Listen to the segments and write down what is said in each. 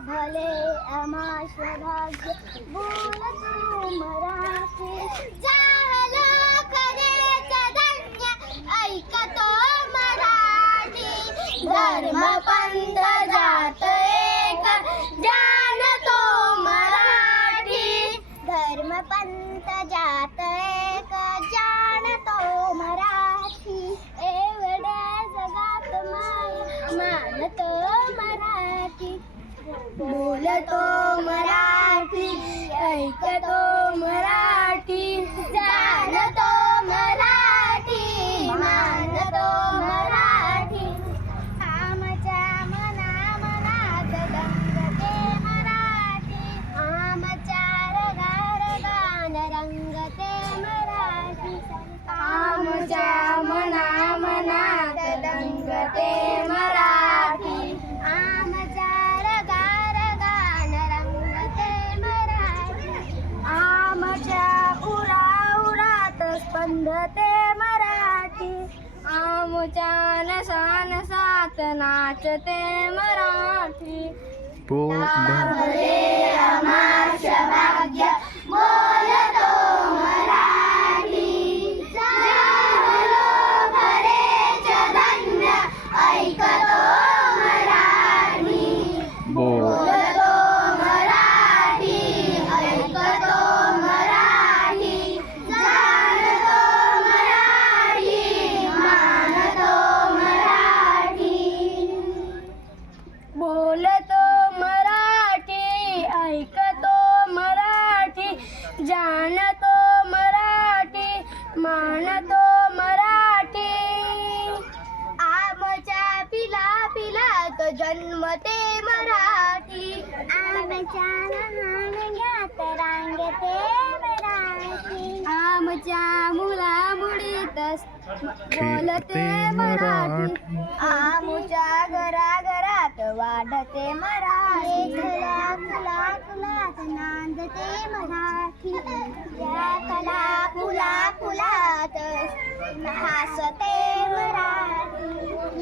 लाभले आमास भाग्य बोलतो मराठी झालं खरेच धन्य ऐकतो मराठी धर्म पंथ जात एक जाणतो मराठी धर्म पंथ जात एक जाणतो मराठी एवढ्या जगात मानतो मराठी बोलतो मराठी ऐकतो मराठी जाणतो मराठी मानतो मराठी आमच्या मनात रंगते मराठी आमच्या रगारगान रंगते मराठी आमच्या मनात रंगते मराठी आमच्या रगारगान रंगते मराठी आमच्या उराउरात स्पंदते मराठी आमच्या नसानसात नाचते मराठी लाभले आमास भाग्य बोलतो मराठी झालो खरेच धन्य ऐकतो मराठी बोलतो मराठी ऐकतो मराठी जाणतो मराठी मानतो मराठी बोलतो मराठी ऐकतो मराठी जाणतो मराठी मानतो मराठी आमच्या पिला पिलात जन्मते मराठी आमच्या लहानग्यात रांगते मराठी आमच्या मुला मुडीत बोलते मराठी आमच्या घराघरात वाढते मराठी कला फुलात नांदते मराठी या कला फुलात हसते मराठी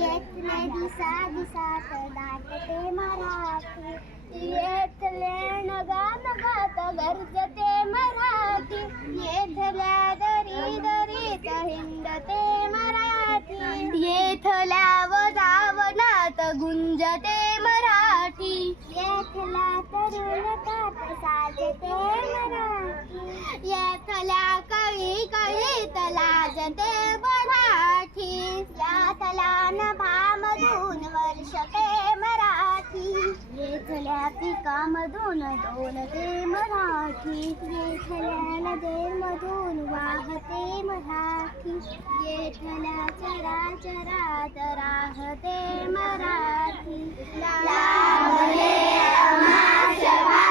येथले दिसात दाटते मराठी येथले नगात गरजते मराठी येथल्या दरीत हिंडते मराठी येथल्या वदावनात गुंजते मराठी येथल्या तरुणतात साजते मराठी येथल्या कळीत लाजते मराठी यातल्या नभामधून वर्षते मराठी येथल्या पिकामधून डोलते मराठी येथल्या नदीमधून वाहते मराठी येथल्या चराचरात राहते मराठी लाभले आमास